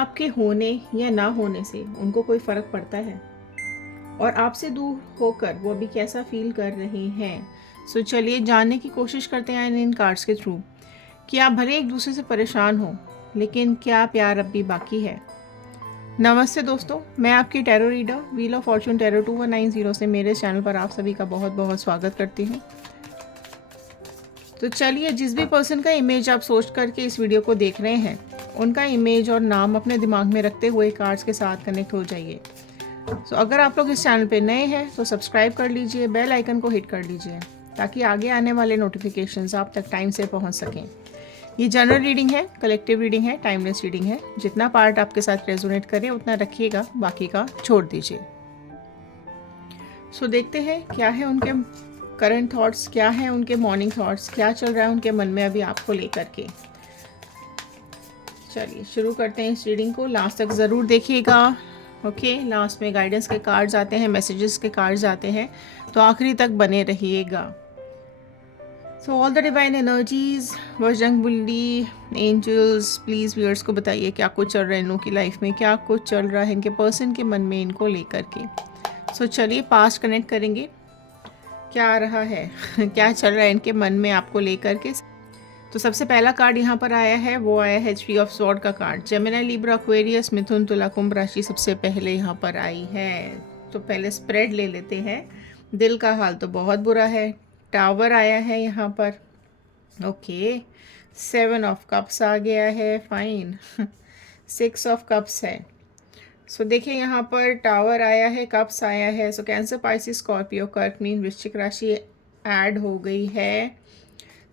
आपके होने या ना होने से उनको कोई फ़र्क पड़ता है? और आपसे दूर होकर वो अभी कैसा फ़ील कर रहे हैं? सो चलिए जानने की कोशिश करते हैं इन कार्ड्स के थ्रू कि आप भले एक दूसरे से परेशान हो, लेकिन क्या प्यार अब भी बाकी है? नमस्ते दोस्तों, मैं आपकी tarot reader wheel of Fortune tarot 2190 से मेरे चैनल पर आप सभी का बहुत बहुत स्वागत करती हूँ। तो चलिए, जिस भी पर्सन का इमेज आप सोच करके इस वीडियो को देख रहे हैं, उनका इमेज और नाम अपने दिमाग में रखते हुए कार्ड्स के साथ कनेक्ट हो जाइए। तो अगर आप लोग इस चैनल पे नए हैं तो सब्सक्राइब कर लीजिए, बेल आइकन को हिट कर लीजिए ताकि आगे आने वाले नोटिफिकेशंस आप तक टाइम से पहुंच सकें। ये जनरल रीडिंग है, कलेक्टिव रीडिंग है, टाइमलेस रीडिंग है। जितना पार्ट आपके साथ रेजोनेट करे उतना रखिएगा, बाकी का छोड़ दीजिए। सो देखते हैं क्या है उनके करंट थॉट्स, क्या है उनके मॉर्निंग थॉट्स, क्या चल रहा है उनके मन में अभी आपको लेकर के। चलिए शुरू करते हैं इस रीडिंग को, लास्ट तक ज़रूर देखिएगा। ओके, लास्ट में गाइडेंस के कार्ड्स आते हैं, मैसेजेस के कार्ड्स आते हैं, तो आखिरी तक बने रहिएगा। So all the divine energies, Bajrang Bali, angels, please viewers को बताइए क्या कुछ चल रहा है इनों की लाइफ में, क्या कुछ चल रहा है इनके पर्सन के मन में इनको लेकर के। सो चलिए पास्ट कनेक्ट करेंगे, क्या आ रहा है क्या चल रहा है इनके मन में आपको लेकर के। तो सबसे पहला कार्ड यहाँ पर आया है, वो आया है थ्री ऑफ स्वॉर्ड का कार्ड। जेमिनी, लिब्रा, एक्वेरियस, मिथुन, तुला, कुंभ राशि सबसे पहले यहाँ पर आई है। तो पहले स्प्रेड ले लेते हैं। दिल का हाल तो बहुत बुरा है। टावर आया है यहाँ पर। ओके, 7 ऑफ कप्स आ गया है, फाइन। 6 ऑफ कप्स है। सो देखिए यहाँ पर टावर आया है, कप्स आया है। सो कैंसर, पाइसिस, स्कॉर्पियो, कर्क, मीन, वृश्चिक राशि ऐड हो गई है।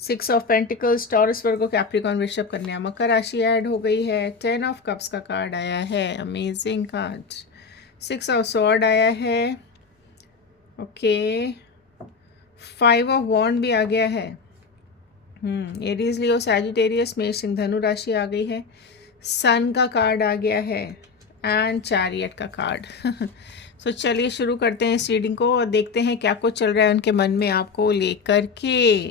6 of pentacles, taurus, Virgo, Capricorn, वृषभ, कन्या, मकर राशि ऐड हो गई है। 10 ऑफ कप्स का कार्ड आया है, अमेजिंग कार्ड। 6 ऑफ स्वॉर्ड आया है। ओके, 5 ऑफ वॉन्ड भी आ गया है। एरीज, लियो, सैजिटेरियस, मेष, सिंह, धनु राशि आ गई है। सन का कार्ड आ गया है एंड चैरियट का कार्ड। सो चलिए शुरू करते हैं इस रीडिंग को और देखते हैं क्या कुछ चल रहा है उनके मन में आपको लेकर के।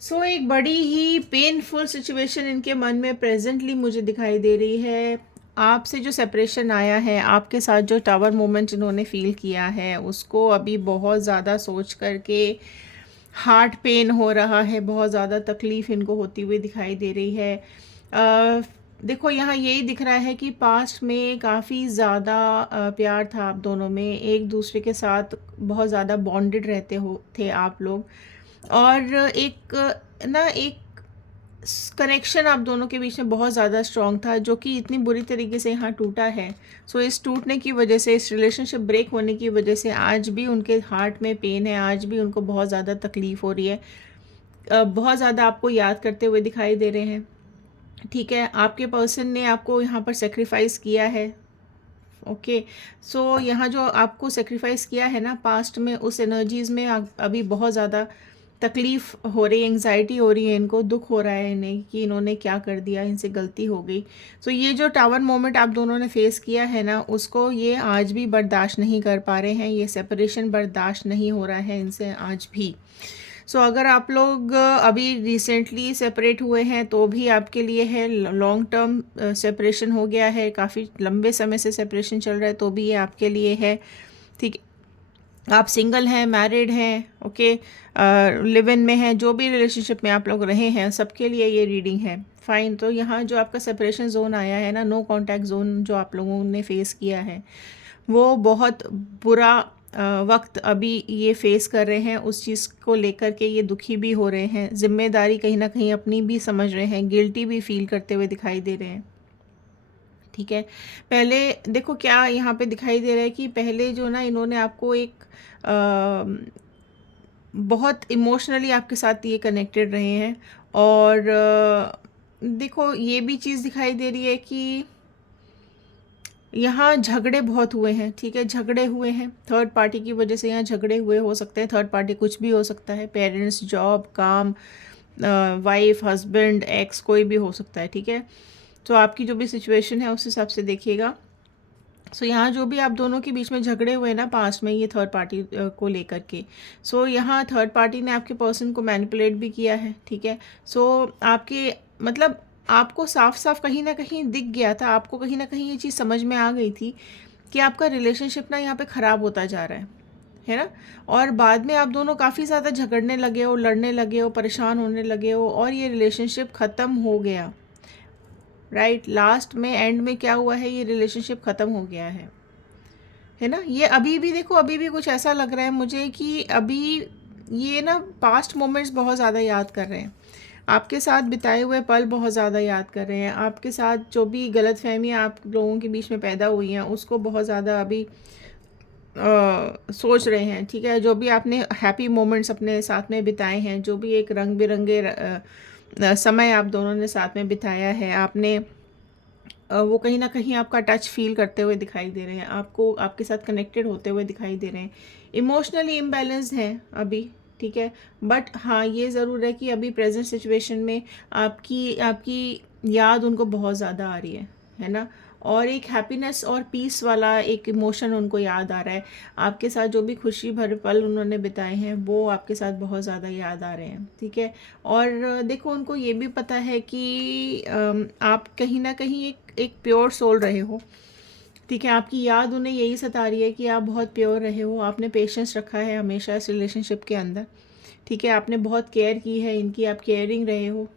सो एक बड़ी ही पेनफुल सिचुएशन इनके मन में प्रेजेंटली मुझे दिखाई दे रही है। आपसे जो सेपरेशन आया है, आपके साथ जो टावर मोमेंट इन्होंने फील किया है, उसको अभी बहुत ज़्यादा सोच करके हार्ट पेन हो रहा है, बहुत ज़्यादा तकलीफ़ इनको होती हुई दिखाई दे रही है। देखो यहाँ यही दिख रहा है कि पास्ट में काफ़ी ज़्यादा प्यार था आप दोनों में, एक दूसरे के साथ बहुत ज़्यादा बॉन्डेड रहते हो थे आप लोग, और एक कनेक्शन आप दोनों के बीच में बहुत ज़्यादा स्ट्रॉन्ग था, जो कि इतनी बुरी तरीके से यहाँ टूटा है। सो इस टूटने की वजह से, इस रिलेशनशिप ब्रेक होने की वजह से आज भी उनके हार्ट में पेन है, आज भी उनको बहुत ज़्यादा तकलीफ़ हो रही है, बहुत ज़्यादा आपको याद करते हुए दिखाई दे रहे हैं। ठीक है, आपके पर्सन ने आपको यहाँ पर सेक्रीफाइस किया है। ओके, सो यहाँ जो आपको सेक्रीफाइस किया है ना पास्ट में, उस एनर्जीज़ में अभी बहुत ज़्यादा तकलीफ़ हो रही है, एंग्जाइटी हो रही है इनको, दुख हो रहा है इन्हें कि इन्होंने क्या कर दिया, इनसे गलती हो गई। सो ये जो टावर मोमेंट आप दोनों ने फेस किया है ना, उसको ये आज भी बर्दाश्त नहीं कर पा रहे हैं। ये सेपरेशन बर्दाश्त नहीं हो रहा है इनसे आज भी। सो अगर आप लोग अभी रिसेंटली सेपरेट हुए हैं तो भी आपके लिए है, लॉन्ग टर्म सेपरेशन हो गया है, काफ़ी लंबे समय से सेपरेशन चल रहा है तो भी ये आपके लिए है। ठीक, आप सिंगल हैं, मैरिड हैं, ओके, लिव इन में हैं, जो भी रिलेशनशिप में आप लोग रहे हैं, सबके लिए ये रीडिंग है, फाइन। तो यहाँ जो आपका सेपरेशन जोन आया है ना, नो कांटेक्ट जोन जो आप लोगों ने फेस किया है, वो बहुत बुरा वक्त अभी ये फेस कर रहे हैं। उस चीज़ को लेकर के ये दुखी भी हो रहे हैं, जिम्मेदारी कहीं ना कहीं अपनी भी समझ रहे हैं, गिल्टी भी फील करते हुए दिखाई दे रहे हैं। ठीक है, पहले देखो क्या यहाँ पे दिखाई दे रहा है कि पहले जो ना इन्होंने आपको एक बहुत इमोशनली आपके साथ ये कनेक्टेड रहे हैं, और देखो ये भी चीज़ दिखाई दे रही है कि यहाँ झगड़े बहुत हुए हैं। ठीक है, झगड़े हुए हैं थर्ड पार्टी की वजह से, यहाँ झगड़े हुए हो सकते हैं। थर्ड पार्टी कुछ भी हो सकता है, पेरेंट्स, जॉब, काम, वाइफ, हस्बैंड, एक्स, कोई भी हो सकता है। ठीक है, तो आपकी जो भी सिचुएशन है उस हिसाब से देखिएगा। सो यहाँ जो भी आप दोनों के बीच में झगड़े हुए ना पास्ट में, ये थर्ड पार्टी को लेकर के, सो यहाँ थर्ड पार्टी ने आपके पर्सन को मैनिपुलेट भी किया है। ठीक है, सो आपके मतलब आपको साफ साफ कहीं ना कहीं दिख गया था, आपको कहीं ना कहीं ये चीज़ समझ में आ गई थी कि आपका रिलेशनशिप ना यहाँ पे ख़राब होता जा रहा है ना। और बाद में आप दोनों काफ़ी ज़्यादा झगड़ने लगे हो, लड़ने लगे हो, परेशान होने लगे हो, और ये रिलेशनशिप ख़त्म हो गया। राइट, लास्ट में एंड में क्या हुआ है, ये रिलेशनशिप ख़त्म हो गया है ना। ये अभी भी देखो, अभी भी कुछ ऐसा लग रहा है मुझे कि अभी ये ना पास्ट मोमेंट्स बहुत ज़्यादा याद कर रहे हैं, आपके साथ बिताए हुए पल बहुत ज़्यादा याद कर रहे हैं, आपके साथ जो भी गलतफहमियाँ आप लोगों के बीच में पैदा हुई हैं उसको बहुत ज़्यादा अभी सोच रहे हैं। ठीक है, जो भी आपने हैप्पी मोमेंट्स अपने साथ में बिताए हैं, जो भी एक रंग बिरंगे समय आप दोनों ने साथ में बिताया है, आपने वो कहीं ना कहीं आपका टच फील करते हुए दिखाई दे रहे हैं, आपको आपके साथ कनेक्टेड होते हुए दिखाई दे रहे हैं। इमोशनली इम्बैलेंस्ड हैं अभी, ठीक है, बट हाँ ये ज़रूर है कि अभी प्रेजेंट सिचुएशन में आपकी आपकी याद उनको बहुत ज़्यादा आ रही है ना। और एक हैप्पीनेस और पीस वाला एक इमोशन उनको याद आ रहा है, आपके साथ जो भी खुशी भरे पल उन्होंने बिताए हैं वो आपके साथ बहुत ज़्यादा याद आ रहे हैं। ठीक है, और देखो उनको ये भी पता है कि आप कहीं ना कहीं एक प्योर सोल रहे हो। ठीक है, आपकी याद उन्हें यही सता रही है कि आप बहुत प्योर रहे हो, आपने पेशेंस रखा है हमेशा इस रिलेशनशिप के अंदर। ठीक है, आपने बहुत केयर की है इनकी, आप केयरिंग रहे हो,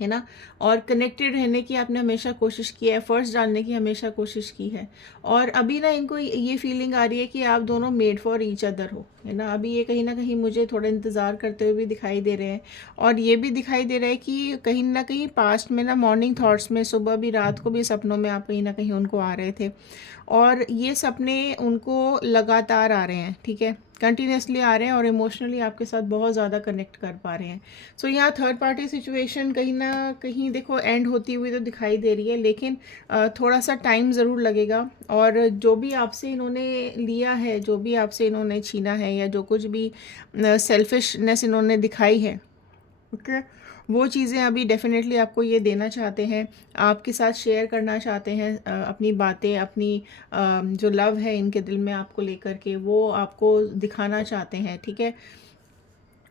है ना। और कनेक्टेड रहने की आपने हमेशा कोशिश की है, एफर्ट्स डालने की हमेशा कोशिश की है। और अभी ना इनको ये फीलिंग आ रही है कि आप दोनों मेड फॉर ईच अदर हो, है ना। अभी ये कहीं ना कहीं मुझे थोड़ा इंतज़ार करते हुए भी दिखाई दे रहे हैं, और ये भी दिखाई दे रहा है कि कहीं ना कहीं पास्ट में ना मॉर्निंग थॉट्स में, सुबह भी रात को भी सपनों में आप कहीं ना कहीं उनको आ रहे थे, और ये सपने उनको लगातार आ रहे हैं। ठीक है, कंटिन्यूसली आ रहे हैं, और इमोशनली आपके साथ बहुत ज़्यादा कनेक्ट कर पा रहे हैं। सो यहाँ थर्ड पार्टी सिचुएशन कहीं ना कहीं देखो एंड होती हुई तो दिखाई दे रही है, लेकिन थोड़ा सा टाइम ज़रूर लगेगा। और जो भी आपसे इन्होंने लिया है, जो भी आपसे इन्होंने छीना है, या जो कुछ भी सेल्फिशनेस इन्होंने दिखाई है, ओके, वो चीज़ें अभी डेफिनेटली आपको ये देना चाहते हैं, आपके साथ शेयर करना चाहते हैं अपनी बातें, अपनी जो लव है इनके दिल में आपको लेकर के, वो आपको दिखाना चाहते हैं। ठीक है,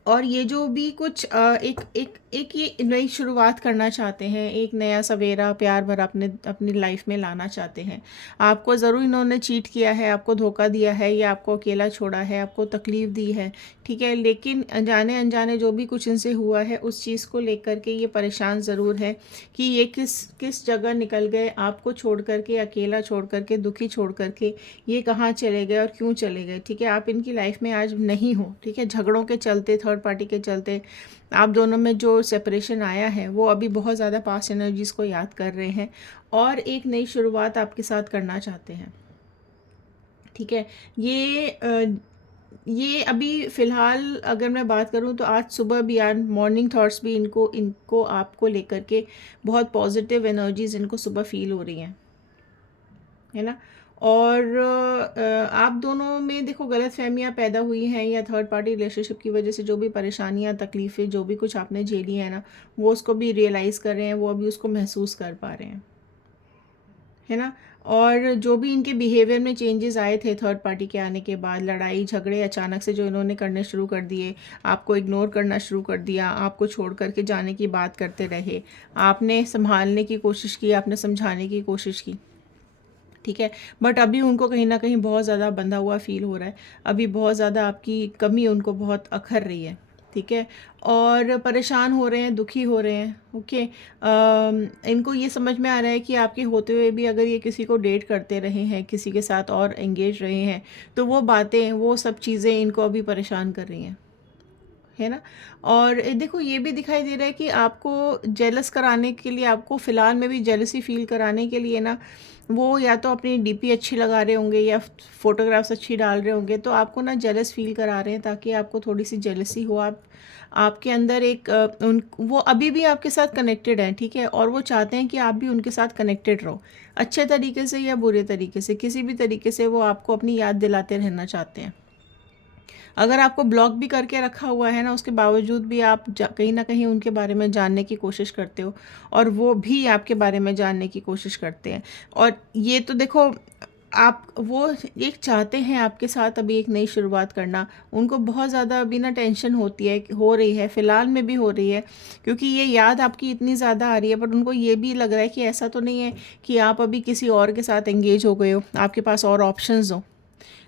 और ये जो भी कुछ एक एक एक ये नई शुरुआत करना चाहते हैं, एक नया सवेरा प्यार भरा अपने अपनी लाइफ में लाना चाहते हैं। आपको ज़रूर इन्होंने चीट किया है, आपको धोखा दिया है, या आपको अकेला छोड़ा है, आपको तकलीफ़ दी है। ठीक है, लेकिन अनजाने अनजाने जो भी कुछ इनसे हुआ है उस चीज़ को लेकर के ये परेशान ज़रूर है कि ये किस किस जगह निकल गए, आपको छोड़ करके, अकेला छोड़ करके, दुखी छोड़ करके ये कहाँ चले गए और क्यों चले गए। ठीक है, आप इनकी लाइफ में आज नहीं हो। ठीक है, झगड़ों के चलते, थर्ड पार्टी के चलते आप दोनों में जो सेपरेशन आया है वो अभी बहुत ज़्यादा पास्ट एनर्जीज़ को याद कर रहे हैं, और एक नई शुरुआत आपके साथ करना चाहते हैं। ठीक है, ये अभी फ़िलहाल अगर मैं बात करूँ तो आज सुबह भी, आज मॉर्निंग थॉट्स भी इनको इनको आपको लेकर के बहुत पॉजिटिव एनर्जीज़ इनको सुबह फील हो रही हैं, है ना। और आप दोनों में देखो गलतफहमियां पैदा हुई हैं, या थर्ड पार्टी रिलेशनशिप की वजह से जो भी परेशानियां, तकलीफ़ें, जो भी कुछ आपने झेली है ना, वो उसको भी रियलाइज़ कर रहे हैं, वो अभी उसको महसूस कर पा रहे हैं, है ना। और जो भी इनके बिहेवियर में चेंजेस आए थे थर्ड पार्टी के आने के बाद, लड़ाई झगड़े अचानक से जो इन्होंने करने शुरू कर दिए, आपको इग्नोर करना शुरू कर दिया, आपको छोड़ करके जाने की बात करते रहे, आपने संभालने की कोशिश की, आपने समझाने की कोशिश की। ठीक है, बट अभी उनको कहीं ना कहीं बहुत ज़्यादा बंधा हुआ फील हो रहा है, अभी बहुत ज़्यादा आपकी कमी उनको बहुत अखर रही है। ठीक है, और परेशान हो रहे हैं, दुखी हो रहे हैं। ओके, इनको ये समझ में आ रहा है कि आपके होते हुए भी अगर ये किसी को डेट करते रहे हैं, किसी के साथ और एंगेज रहे हैं, तो वो बातें, वो सब चीज़ें इनको अभी परेशान कर रही हैं, है ना। और देखो ये भी दिखाई दे रहा है कि आपको जेलस कराने के लिए, आपको फ़िलहाल में भी जेलसी फील कराने के लिए ना, वो या तो अपनी डीपी अच्छी लगा रहे होंगे, या फ़ोटोग्राफ्स अच्छी डाल रहे होंगे, तो आपको ना जेलस फील करा रहे हैं, ताकि आपको थोड़ी सी जेलसी हो, आप आपके अंदर एक वो अभी भी आपके साथ कनेक्टेड हैं। ठीक है, और वो चाहते हैं कि आप भी उनके साथ कनेक्टेड रहो, अच्छे तरीके से या बुरे तरीके से, किसी भी तरीके से वो आपको अपनी याद दिलाते रहना चाहते हैं। अगर आपको ब्लॉक भी करके रखा हुआ है ना, उसके बावजूद भी आप कहीं ना कहीं उनके बारे में जानने की कोशिश करते हो, और वो भी आपके बारे में जानने की कोशिश करते हैं। और ये तो देखो आप वो एक चाहते हैं आपके साथ अभी एक नई शुरुआत करना। उनको बहुत ज़्यादा अभी ना टेंशन होती है, हो रही है, फ़िलहाल में भी हो रही है, क्योंकि ये याद आपकी इतनी ज़्यादा आ रही है। बट उनको ये भी लग रहा है कि ऐसा तो नहीं है कि आप अभी किसी और के साथ एंगेज हो गए हो, आपके पास और ऑप्शंस हो।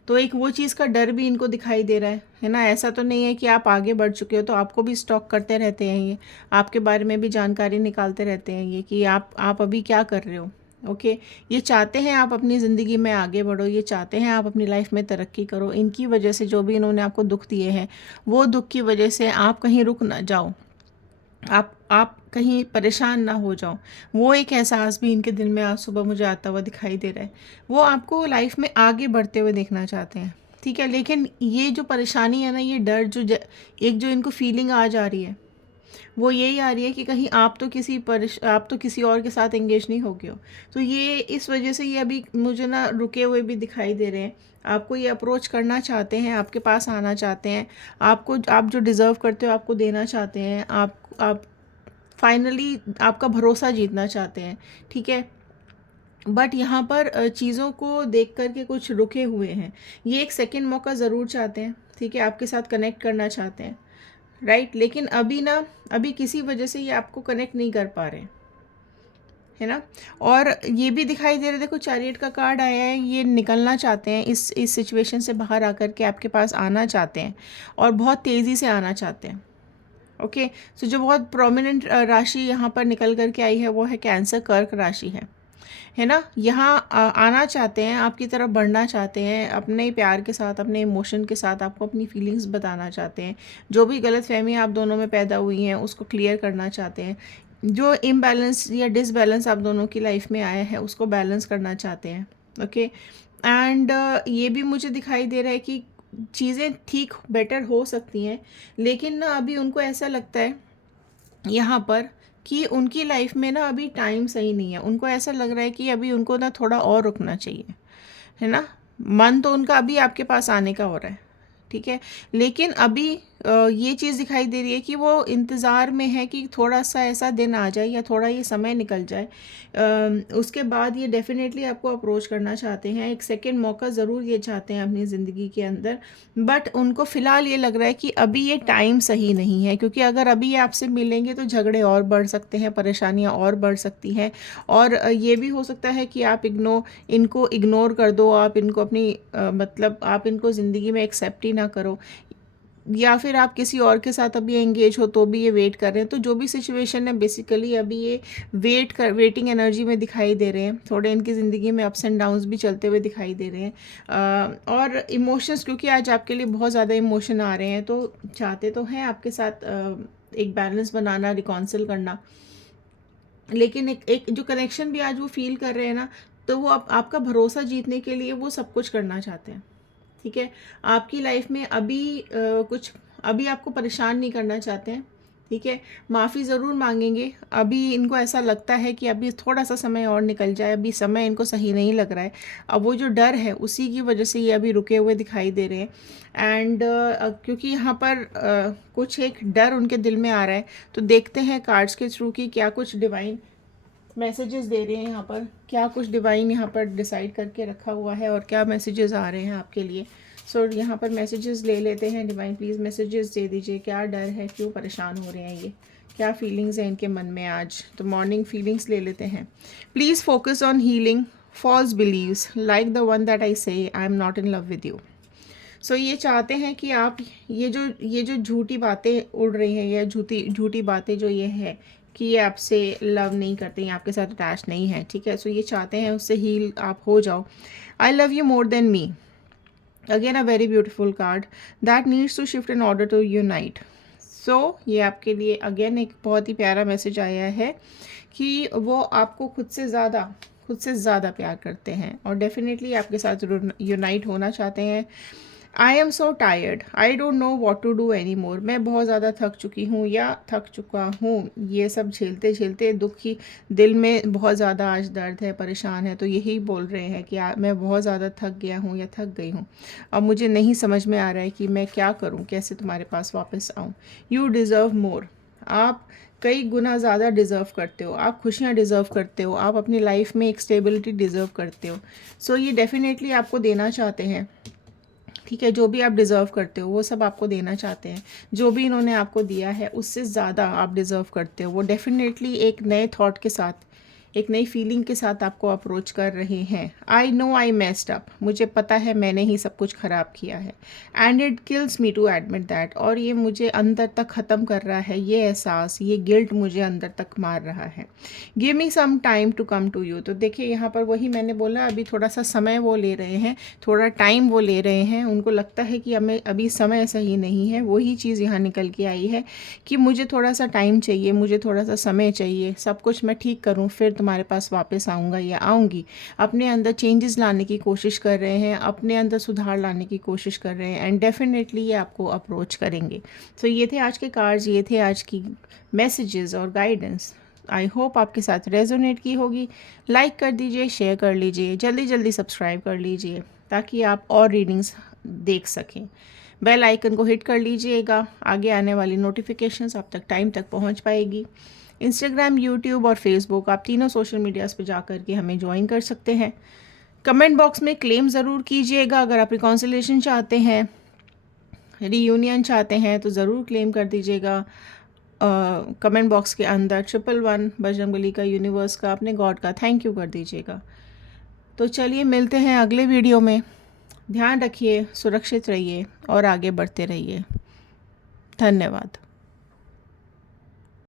तो एक वो चीज़ का डर भी इनको दिखाई दे रहा है ना। ऐसा तो नहीं है कि आप आगे बढ़ चुके हो, तो आपको भी स्टॉक करते रहते हैं ये, आपके बारे में भी जानकारी निकालते रहते हैं ये कि आप अभी क्या कर रहे हो। ओके, ये चाहते हैं आप अपनी ज़िंदगी में आगे बढ़ो, ये चाहते हैं आप अपनी लाइफ में तरक्की करो। इनकी वजह से जो भी इन्होंने आपको दुख दिए हैं, वो दुख की वजह से आप कहीं रुक ना जाओ, आप कहीं परेशान ना हो जाओ। वो एक एहसास भी इनके दिल में आज सुबह मुझे आता हुआ दिखाई दे रहा है। वो आपको लाइफ में आगे बढ़ते हुए देखना चाहते हैं, ठीक है। लेकिन ये जो परेशानी है ना, ये डर एक जो इनको फीलिंग आ जा रही है, वो यही आ रही है कि कहीं आप तो किसी और के साथ एंगेज नहीं हो गए हो। तो ये इस वजह से ये अभी मुझे ना रुके हुए भी दिखाई दे रहे हैं। आपको ये अप्रोच करना चाहते हैं, आपके पास आना चाहते हैं, आप जो डिज़र्व करते हो आपको देना चाहते हैं, आप फाइनली आपका भरोसा जीतना चाहते हैं, ठीक है। बट यहाँ पर चीज़ों को देख कर के कुछ रुके हुए हैं। ये एक सेकंड मौका ज़रूर चाहते हैं, ठीक है, आपके साथ कनेक्ट करना चाहते हैं, राइट। लेकिन अभी किसी वजह से ये आपको कनेक्ट नहीं कर पा रहे हैं, है ना। और ये भी दिखाई दे रहा है, देखो चैरियट का कार्ड आया है, ये निकलना चाहते हैं इस सिचुएशन से बाहर आकर के आपके पास आना चाहते हैं, और बहुत तेज़ी से आना चाहते हैं। ओके, सो जो बहुत प्रोमिनेंट राशि यहाँ पर निकल कर के आई है वो है कैंसर, कर्क राशि है ना। यहाँ आना चाहते हैं, आपकी तरफ बढ़ना चाहते हैं, अपने प्यार के साथ, अपने इमोशन के साथ आपको अपनी फीलिंग्स बताना चाहते हैं। जो भी गलत फहमी आप दोनों में पैदा हुई हैं उसको क्लियर करना चाहते हैं। जो इम्बैलेंस या डिसबैलेंस आप दोनों की लाइफ में आया है उसको बैलेंस करना चाहते हैं। ओके, एंड ये भी मुझे दिखाई दे रहा है कि चीज़ें ठीक बेटर हो सकती हैं, लेकिन ना अभी उनको ऐसा लगता है यहाँ पर कि उनकी लाइफ में ना अभी टाइम सही नहीं है। उनको ऐसा लग रहा है कि अभी उनको ना थोड़ा और रुकना चाहिए, है ना। मन तो उनका अभी आपके पास आने का हो रहा है, ठीक है। लेकिन अभी ये चीज़ दिखाई दे रही है कि वो इंतज़ार में है कि थोड़ा सा ऐसा दिन आ जाए या थोड़ा ये समय निकल जाए, उसके बाद ये डेफिनेटली आपको अप्रोच करना चाहते हैं। एक सेकंड मौका ज़रूर ये चाहते हैं अपनी ज़िंदगी के अंदर। बट उनको फ़िलहाल ये लग रहा है कि अभी ये टाइम सही नहीं है, क्योंकि अगर अभी ये आपसे मिलेंगे तो झगड़े और बढ़ सकते हैं, परेशानियाँ और बढ़ सकती हैं। और ये भी हो सकता है कि आप इनको इग्नोर कर दो, आप इनको मतलब आप इनको ज़िंदगी में एक्सेप्ट ही ना करो, या फिर आप किसी और के साथ अभी एंगेज हो तो भी ये वेट कर रहे हैं। तो जो भी सिचुएशन है बेसिकली अभी ये वेटिंग एनर्जी में दिखाई दे रहे हैं। थोड़े इनकी ज़िंदगी में अप्स एंड डाउन्स भी चलते हुए दिखाई दे रहे हैं। और इमोशंस, क्योंकि आज आपके लिए बहुत ज़्यादा इमोशन आ रहे हैं, तो चाहते तो हैं आपके साथ एक बैलेंस बनाना, रिकॉन्सिल करना। लेकिन एक जो कनेक्शन भी आज वो फील कर रहे हैं ना, तो वो आपका भरोसा जीतने के लिए वो सब कुछ करना चाहते हैं, ठीक है। आपकी लाइफ में अभी आपको परेशान नहीं करना चाहते हैं, ठीक है। माफ़ी ज़रूर मांगेंगे। अभी इनको ऐसा लगता है कि अभी थोड़ा सा समय और निकल जाए, अभी समय इनको सही नहीं लग रहा है। अब वो जो डर है उसी की वजह से ये अभी रुके हुए दिखाई दे रहे हैं। एंड क्योंकि यहाँ पर कुछ एक डर उनके दिल में आ रहा है, तो देखते हैं कार्ड्स के थ्रू कि क्या कुछ डिवाइन मैसेजेस दे रहे हैं यहाँ पर, क्या कुछ डिवाइन यहाँ पर डिसाइड करके रखा हुआ है और क्या मैसेजेस आ रहे हैं आपके लिए। सो यहाँ पर मैसेजेस ले लेते हैं। डिवाइन प्लीज़ मैसेजेस दे दीजिए, क्या डर है, क्यों परेशान हो रहे हैं ये, क्या फीलिंग्स हैं इनके मन में आज। तो मॉर्निंग फीलिंग्स ले लेते हैं। Please focus on healing false beliefs like the one that I say I am not in love with you. So ये चाहते हैं कि आप ये जो झूठी बातें उड़ रही हैं, या झूठी बातें जो ये है कि ये आपसे लव नहीं करते हैं, आपके साथ अटैच नहीं है, ठीक है। सो ये चाहते हैं उससे हील आप हो जाओ। I love you more than me, again a very beautiful card, that needs to shift in order to unite. So ये आपके लिए अगेन एक बहुत ही प्यारा मैसेज आया है कि वो आपको खुद से ज़्यादा प्यार करते हैं और डेफिनेटली आपके साथ यूनाइट होना चाहते हैं। I am so tired, I don't know what to do any more. मैं बहुत ज़्यादा थक चुकी हूँ या थक चुका हूँ, ये सब झेलते झेलते दुख की दिल में बहुत ज़्यादा आज दर्द है, परेशान है। तो यही बोल रहे हैं कि मैं बहुत ज़्यादा थक गया हूँ या थक गई हूँ, अब मुझे नहीं समझ में आ रहा है कि मैं क्या करूँ, कैसे तुम्हारे पास वापस आऊँ। यू डिज़र्व मोर, आप कई गुना ज़्यादा डिज़र्व करते हो, आप खुशियाँ डिज़र्व करते हो, आप अपनी लाइफ में एक स्टेबिलिटी डिज़र्व करते हो। सो ये डेफिनेटली आपको देना चाहते हैं, ठीक है। जो भी आप डिज़र्व करते हो वो सब आपको देना चाहते हैं। जो भी इन्होंने आपको दिया है उससे ज़्यादा आप डिज़र्व करते हो। वो डेफिनेटली एक नए थॉट के साथ, एक नई फीलिंग के साथ आपको अप्रोच कर रहे हैं। I know I messed up, मुझे पता है मैंने ही सब कुछ ख़राब किया है। And it kills me to admit that, और ये मुझे अंदर तक ख़त्म कर रहा है, ये एहसास, ये गिल्ट मुझे अंदर तक मार रहा है। Give me some time to come to you. तो देखिए यहाँ पर वही मैंने बोला, अभी थोड़ा सा समय वो ले रहे हैं, थोड़ा टाइम वो ले रहे हैं। उनको लगता है कि हमें अभी समय सही नहीं है। वही चीज़ यहाँ निकल के आई है कि मुझे थोड़ा सा टाइम चाहिए, मुझे थोड़ा सा समय चाहिए, सब कुछ मैं ठीक करूँ फिर तुम्हारे पास वापस आऊँगा या आऊँगी। अपने अंदर चेंजेस लाने की कोशिश कर रहे हैं, अपने अंदर सुधार लाने की कोशिश कर रहे हैं, एंड डेफिनेटली ये आपको अप्रोच करेंगे। तो ये थे आज के कार्ड्स, ये थे आज की मैसेजेस और गाइडेंस। आई होप आपके साथ रेजोनेट की होगी। लाइक कर दीजिए, शेयर कर लीजिए, जल्दी जल्दी सब्सक्राइब कर लीजिए ताकि आप और रीडिंग्स देख सकें। बेल आइकन को हिट कर लीजिएगा, आगे आने वाली नोटिफिकेशंस आप तक टाइम तक पहुंच पाएगी। इंस्टाग्राम, यूट्यूब और फेसबुक, आप तीनों सोशल मीडियाज़ पे जा कर के हमें ज्वाइन कर सकते हैं। कमेंट बॉक्स में क्लेम ज़रूर कीजिएगा। अगर आप रिकॉन्सिलेशन चाहते हैं, रीयूनियन चाहते हैं तो ज़रूर क्लेम कर दीजिएगा। कमेंट बॉक्स के अंदर 111 बजरंगबली का, यूनिवर्स का, अपने गॉड का थैंक यू कर दीजिएगा। तो चलिए मिलते हैं अगले वीडियो में। ध्यान रखिए, सुरक्षित रहिए और आगे बढ़ते रहिए। धन्यवाद।